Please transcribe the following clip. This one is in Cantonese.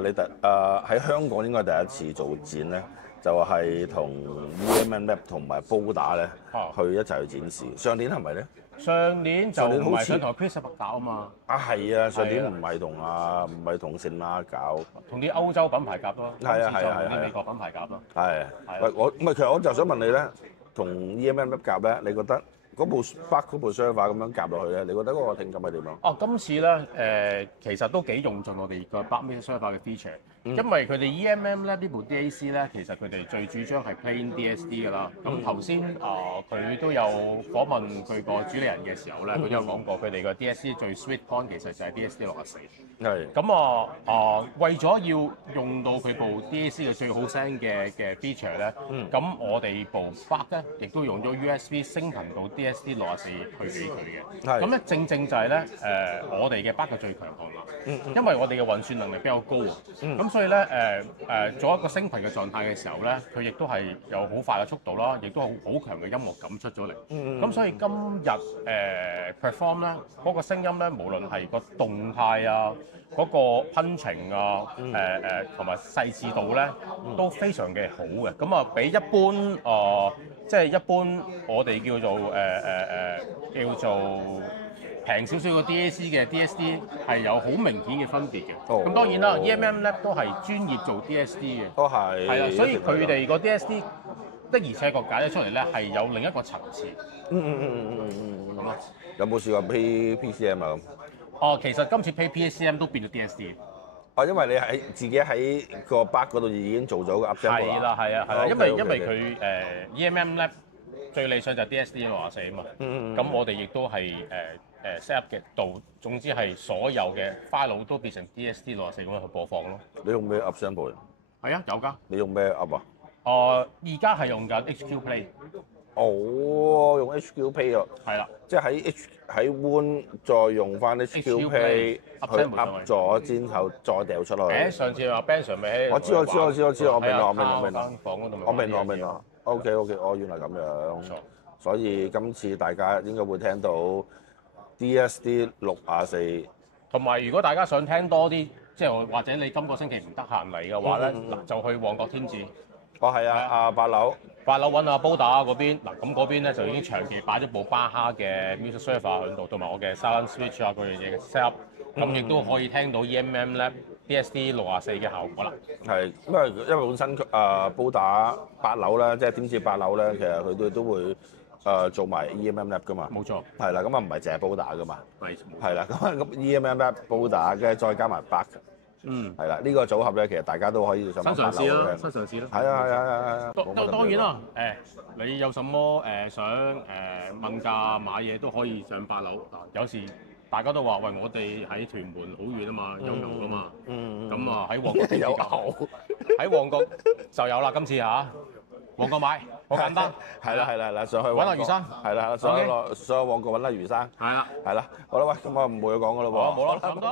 你喺香港應該第一次做展咧，就係同 EMM Lab 同埋煲打咧去一齊去展示。上年係咪咧？上年就唔係上年好似想同 Chris 搞啊嘛，係啊，上年唔係同聖拉搞，同啲歐洲品牌夾咯，今係啊次就係啊係啊同啲美國品牌夾咯。係。喂，其實我就想問你咧，同 EMM Lab 夾咧，你覺得嗰部 Spark 嗰部 server 咁樣夾落去咧，你覺得嗰個聽感係點樣？哦，今次咧其實都幾用盡我哋個 Back Mixer Server 嘅 feature，因為佢哋 EMM 咧呢部 DAC 咧，其實佢哋最主張係 plain DSD 㗎啦。咁頭先佢都有訪問佢個主理人嘅時候咧，佢都有講過佢哋個 DSD 最 sweet point 其實就係 DSD 64。係。咁為咗要用到佢部 DAC 嘅最好聲嘅 feature 咧，咁我哋部 Back 咧亦都用咗 USB 升頻到 DSD 64去俾佢嘅。係。咁咧正就係咧我哋嘅 Back 嘅最強項啦，因為我哋嘅運算能力比較高啊。咁所以咧做一個升頻嘅狀態嘅時候咧，佢亦都係有好快嘅速度啦，亦都好強嘅音樂感出咗嚟。咁所以今日perform 咧嗰個聲音咧，無論係個動態啊，嗰個噴程啊，同埋細緻度咧，都非常嘅好嘅。咁啊，比一般即係一般我哋叫做平少少個 DAC 嘅 DSD 係有好明顯嘅分別嘅。咁當然啦，EMM Lab 都係專業做 DSD 嘅。都係。係啦，所以佢哋個 DSD 的而且確解得出嚟咧，係有另一個層次。咁咯。有冇試過 PCM 啊咁？哦，其實今次 PCM 都變咗 DSD。因為你自己喺個 Back 嗰度已經做咗個 upsample 係啦，係啊，因為佢EMM Lab 最理想就係 DSD 64啊嘛。咁我哋亦都係set up 嘅度，總之係所有嘅 file 都變成 DSD 64咁樣去播放咯。你用咩 upsample？係啊，有㗎。你用咩 up 啊？而家係用緊 HQ Play。用 HQ Play 啊。係啦。即係喺 One 再用翻 HQ Play 去 up 咗之後再掉出去。上次話 Ben Sir 咪喺我知，我明啦。我明啦。OK， 原來咁樣。所以今次大家應該會聽到 DSD 64。同埋如果大家想聽多啲，即係或者你今個星期唔得閒嚟嘅話咧，就去旺角天字。係啊，8樓揾阿煲打嗰邊，咁嗰邊咧就已經長期擺咗部巴哈嘅 music server 喺度，同埋我嘅 silent switch 啊嗰樣嘢嘅 set up，咁亦都可以聽到 EMM Lab DSD 64嘅效果啦。係，因為本身煲打8樓咧，即係點知8樓咧，其實佢都會做埋 EMM Lab 噶嘛。冇錯。係啦，咁唔係淨係煲打噶嘛。係啦，咁 EMM Lab 煲打嘅再加埋 Back。係啦，呢個組合咧，其實大家都可以上8樓嘅。新嘗試啦。係啊。當然啦，你有什麼想問價買嘢都可以上8樓。有時大家都話喂，我哋喺屯門好遠啊嘛，有牛噶嘛。咁啊喺旺角有牛，喺旺角就有啦。今次旺角買好簡單。係啦，上去揾阿余生。係啦，上去旺角揾阿余生。係啦。好啦，喂，咁我唔會講噶咯喎。冇啦，咁多。